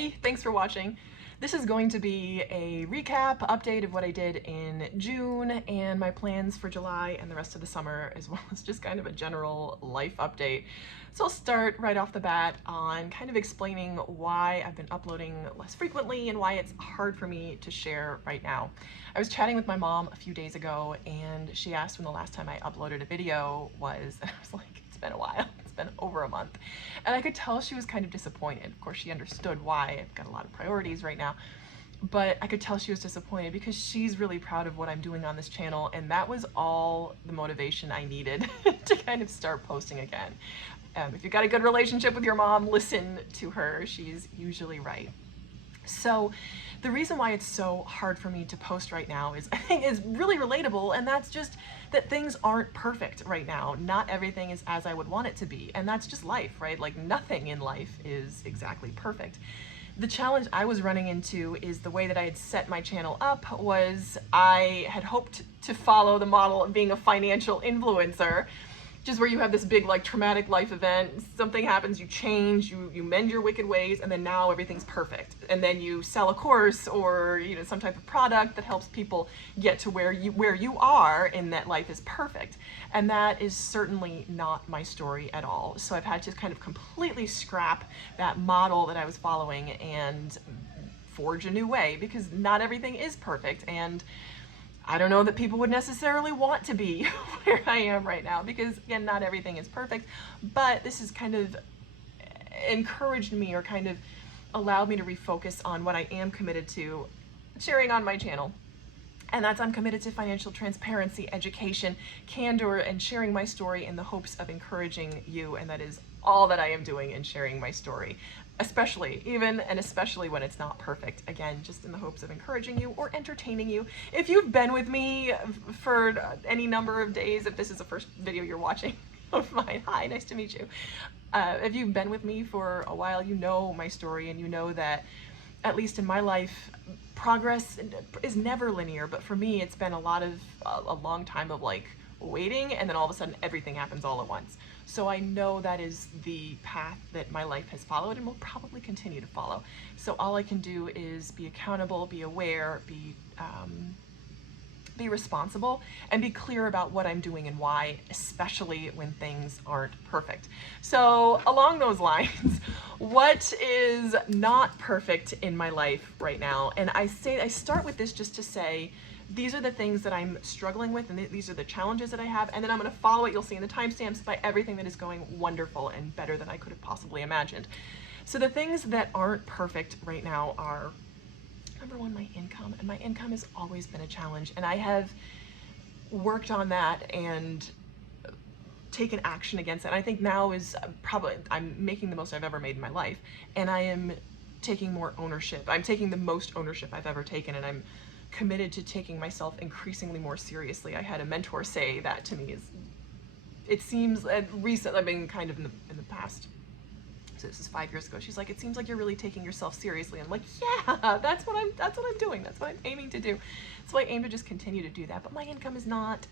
Hey, thanks for watching. This is going to be a recap, update of what I did in June and my plans for July and the rest of the summer, as well as just kind of a general life update. So I'll start right off the bat on kind of explaining why I've been uploading less frequently and why it's hard for me to share right now. I was chatting with my mom a few days ago and she asked when the last time I uploaded a video was, and I was like, it's been a while. It's been over a month. And I could tell she was kind of disappointed. Of course, she understood why. I've got a lot of priorities right now. But I could tell she was disappointed because she's really proud of what I'm doing on this channel, and that was all the motivation I needed to kind of start posting again. If you've got a good relationship with your mom, listen to her. She's usually right. So the reason why it's so hard for me to post right now is, I think, is really relatable, and that's just that things aren't perfect right now. Not everything is as I would want it to be, and that's just life, right? Like, nothing in life is exactly perfect. The challenge I was running into is the way that I had set my channel up was I had hoped to follow the model of being a financial influencer, just where you have this big, like, traumatic life event, something happens, you change, you mend your wicked ways, and then now everything's perfect. And then you sell a course or, you know, some type of product that helps people get to where you are, and that life is perfect. And that is certainly not my story at all. So I've had to kind of completely scrap that model that I was following and forge a new way, because not everything is perfect. And I don't know that people would necessarily want to be where I am right now, because again, not everything is perfect, but this has kind of encouraged me, or kind of allowed me to refocus on what I am committed to sharing on my channel. And that's, I'm committed to financial transparency, education, candor, and sharing my story in the hopes of encouraging you. And that is all that I am doing in sharing my story, especially when it's not perfect. Again, just in the hopes of encouraging you or entertaining you. If you've been with me for any number of days, if this is the first video you're watching of mine, hi, nice to meet you. If you've been with me for a while, you know my story, and you know that, at least in my life, progress is never linear, but for me, it's been a long time of, like, waiting, and then all of a sudden everything happens all at once. So I know that is the path that my life has followed and will probably continue to follow. So all I can do is be accountable, be aware, be responsible, and be clear about what I'm doing and why, especially when things aren't perfect. So along those lines, what is not perfect in my life right now? And I start with this just to say, these are the things that I'm struggling with, and these are the challenges that I have, and then I'm going to follow it, you'll see in the timestamps, by everything that is going wonderful and better than I could have possibly imagined. So the things that aren't perfect right now are, number one, my income. And my income has always been a challenge, and I have worked on that and taken action against it. And I think now is probably, I'm making the most I've ever made in my life, and I am taking more ownership. I'm taking the most ownership I've ever taken, and I'm committed to taking myself increasingly more seriously. I had a mentor say that to me, it seems recent, I mean, kind of in the past, so this is 5 years ago, she's like, it seems like you're really taking yourself seriously. I'm like, yeah, that's what I'm doing. That's what I'm aiming to do. So I aim to just continue to do that. But my income is not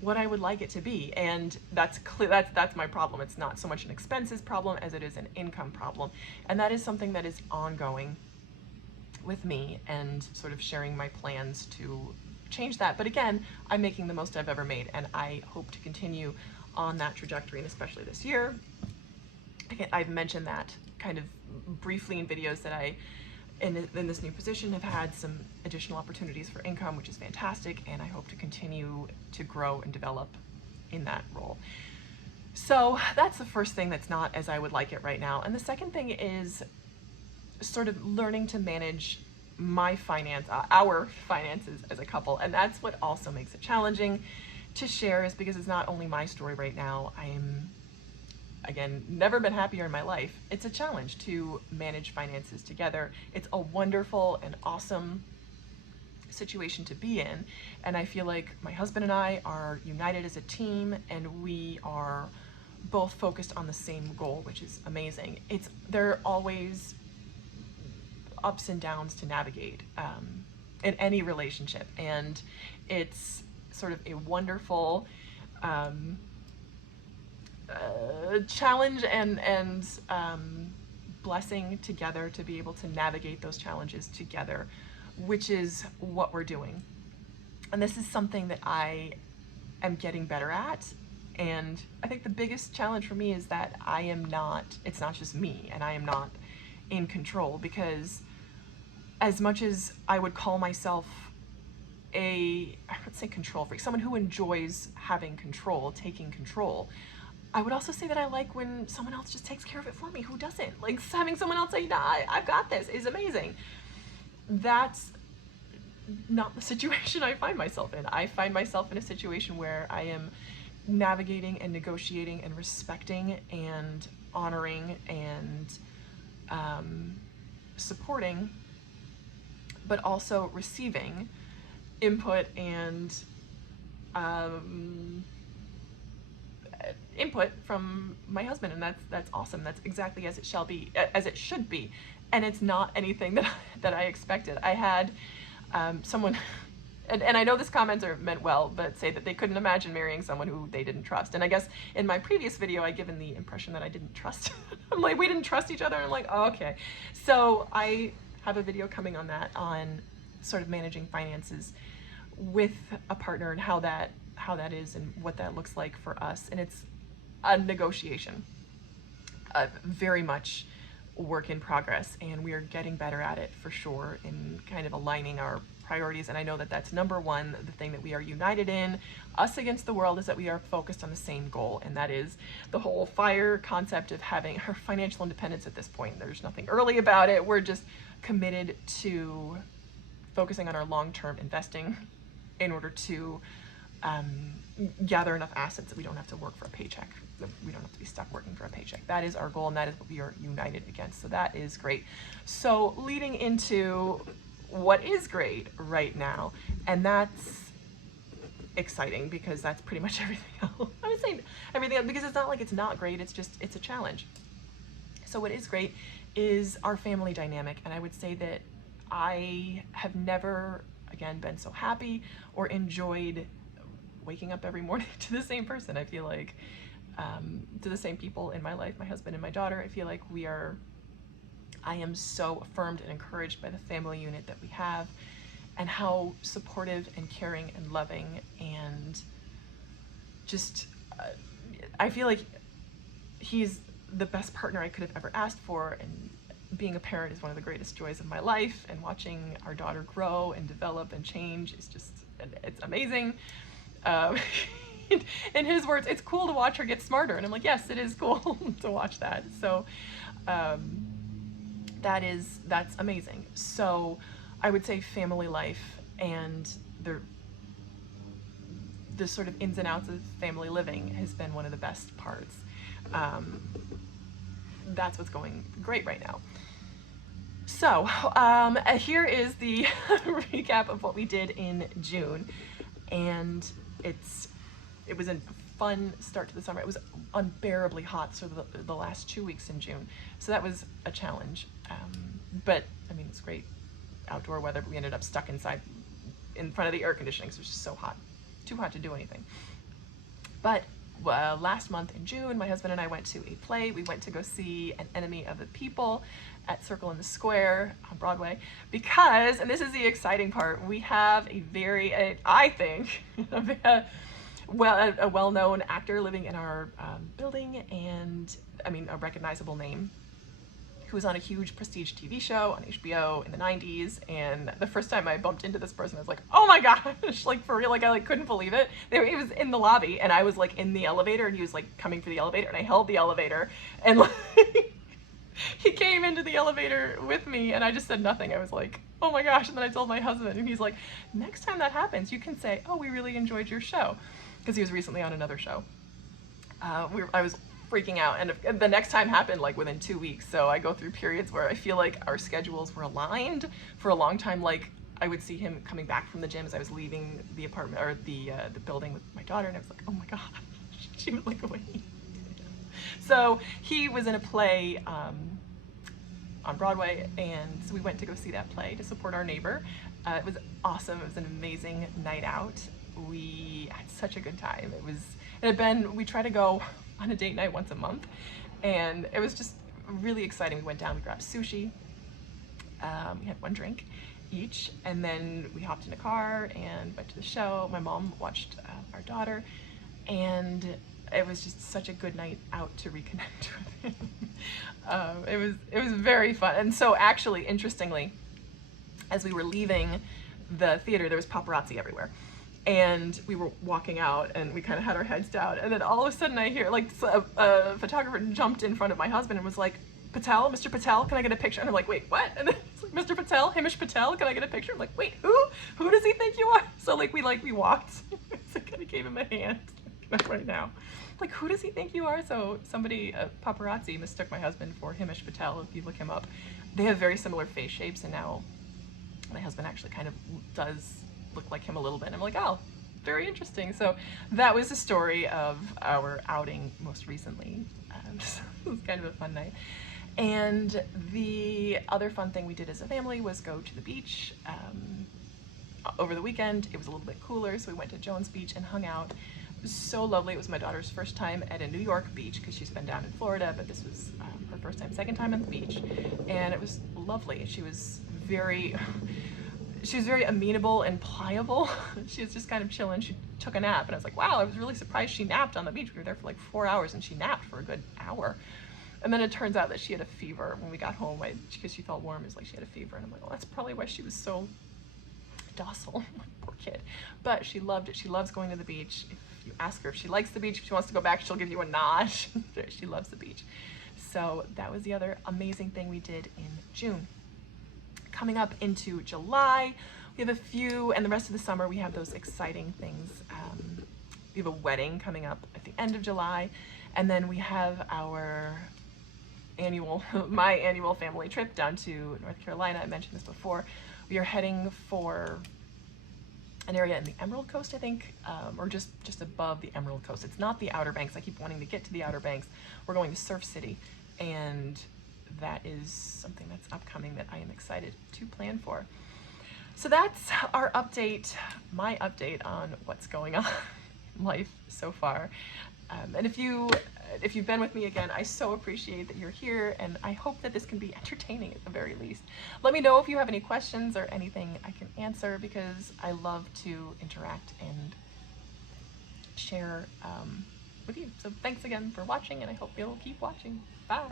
what I would like it to be. And that's clear. That's my problem. It's not so much an expenses problem as it is an income problem. And that is something that is ongoing with me, and sort of sharing my plans to change that. But again, I'm making the most I've ever made, and I hope to continue on that trajectory, and especially this year. I've mentioned that kind of briefly in videos that I, in this new position, have had some additional opportunities for income, which is fantastic, and I hope to continue to grow and develop in that role. So that's the first thing that's not as I would like it right now. And the second thing is sort of learning to manage our finances as a couple. And that's what also makes it challenging to share, is because it's not only my story right now. I'm, again, never been happier in my life. It's a challenge to manage finances together. It's a wonderful and awesome situation to be in. And I feel like my husband and I are united as a team, and we are both focused on the same goal, which is amazing. There are always ups and downs to navigate in any relationship. And it's sort of a wonderful challenge and blessing together to be able to navigate those challenges together, which is what we're doing. And this is something that I am getting better at. And I think the biggest challenge for me is that it's not just me, and I am not in control, because as much as I would call myself I would say control freak, someone who enjoys having control, taking control, I would also say that I like when someone else just takes care of it for me. Who doesn't? Like, having someone else say, nah, I've got this, is amazing. That's not the situation I find myself in. I find myself in a situation where I am navigating and negotiating and respecting and honoring and supporting, but also receiving input and input from my husband, and that's awesome. That's exactly as it shall be, as it should be, and it's not anything that I expected. I had someone, and I know this comments are meant well, but say that they couldn't imagine marrying someone who they didn't trust. And I guess in my previous video, I'd given the impression that I didn't trust. I'm like, we didn't trust each other. And I'm like, oh, okay. So I have a video coming on that, on sort of managing finances with a partner, and how that is and what that looks like for us. And it's a negotiation, very much work in progress, and we are getting better at it for sure, in kind of aligning our priorities. And I know that that's number one, the thing that we are united in, us against the world, is that we are focused on the same goal, and that is the whole FIRE concept of having our financial independence. At this point, there's nothing early about it. We're just committed to focusing on our long-term investing in order to gather enough assets that we don't have to work for a paycheck, that we don't have to be stuck working for a paycheck. That is our goal, and that is what we are united against. So that is great. So leading into what is great right now, and that's exciting, because that's pretty much everything else. I would say everything else, because it's not like it's not great, it's a challenge. So what is great is our family dynamic, and I would say that I have never, again, been so happy or enjoyed waking up every morning to the same person. I feel like, to the same people in my life, my husband and my daughter. I feel like I am so affirmed and encouraged by the family unit that we have, and how supportive and caring and loving, and just, I feel like he's the best partner I could have ever asked for. And being a parent is one of the greatest joys of my life, and watching our daughter grow and develop and change is just, it's amazing. In his words, it's cool to watch her get smarter. And I'm like, yes, it is cool to watch that. So that's amazing. So I would say family life and the sort of ins and outs of family living has been one of the best parts. That's what's going great right now. So here is the recap of what we did in June, and it was a fun start to the summer. It was unbearably hot, so the last 2 weeks in June, so that was a challenge. But I mean, it's great outdoor weather, but we ended up stuck inside in front of the air conditioning, so it was just so hot, too hot to do anything. But last month in June, my husband and I went to a play. We went to go see An Enemy of the People at Circle in the Square on Broadway, because, and this is the exciting part, we have a very, I think, a well-known actor living in our building, and I mean, a recognizable name, who was on a huge prestige TV show on HBO in the 90s. And the first time I bumped into this person, I was like, oh my gosh, like for real, like I couldn't believe it. He was in the lobby, and I was like in the elevator, and he was like coming for the elevator, and I held the elevator, and like he came into the elevator with me, and I just said nothing. I was like, oh my gosh. And then I told my husband, and he's like, next time that happens, you can say, oh, we really enjoyed your show, because he was recently on another show. I was freaking out, and the next time happened like within 2 weeks. So I go through periods where I feel like our schedules were aligned for a long time. Like, I would see him coming back from the gym as I was leaving the apartment, or the building, with my daughter, and I was like, oh my gosh, she was like, wait. So he was in a play on Broadway, and so we went to go see that play to support our neighbor. It was awesome. It was an amazing night out. We had such a good time. We try to go on a date night once a month, and it was just really exciting. We went down, we grabbed sushi. We had one drink each, and then we hopped in a car and went to the show. My mom watched our daughter, and it was just such a good night out to reconnect with him. It was very fun. And so actually, interestingly, as we were leaving the theater, there was paparazzi everywhere. And we were walking out and we kind of had our heads down, and then all of a sudden I hear like a photographer jumped in front of my husband and was like, Patel, Mr. Patel, can I get a picture? And I'm like, wait, what? And then it's like, Mr. Patel, Himish Patel, can I get a picture? I'm like, wait, who? Who does he think you are? So like we walked. So I kind of gave him a hand. Not right now. Like, who does he think you are? So somebody, paparazzi, mistook my husband for Himish Patel. If you look him up, they have very similar face shapes, and now my husband actually kind of does look like him a little bit. And I'm like, oh, very interesting. So that was the story of our outing most recently. So it was kind of a fun night. And the other fun thing we did as a family was go to the beach over the weekend. It was a little bit cooler, so we went to Jones Beach and hung out. It was so lovely. It was my daughter's first time at a New York beach because she's been down in Florida, but this was her first time, second time at the beach, and it was lovely. She was very amenable and pliable. She was just kind of chilling. She took a nap, and I was like, wow, I was really surprised she napped on the beach. We were there for like 4 hours, and she napped for a good hour. And then it turns out that she had a fever when we got home, because she felt warm. It was like she had a fever, and I'm like, well, that's probably why she was so docile. Poor kid. But she loved it. She loves going to the beach. If you ask her if she likes the beach, if she wants to go back, she'll give you a nod. She loves the beach. So that was the other amazing thing we did in June. Coming up into July, we have a few, and the rest of the summer we have those exciting things. We have a wedding coming up at the end of July, and then we have our my annual family trip down to North Carolina. I mentioned this before. We are heading for an area in the Emerald Coast, I think, or just above the Emerald Coast. It's not the Outer Banks. I keep wanting to get to the Outer Banks. We're going to Surf City, and that is something that's upcoming that I am excited to plan for. So that's our update, my update on what's going on in life so far. And if you've been with me again, I so appreciate that you're here, and I hope that this can be entertaining at the very least. Let me know if you have any questions or anything I can answer, because I love to interact and share with you. So thanks again for watching, and I hope you'll keep watching. Bye.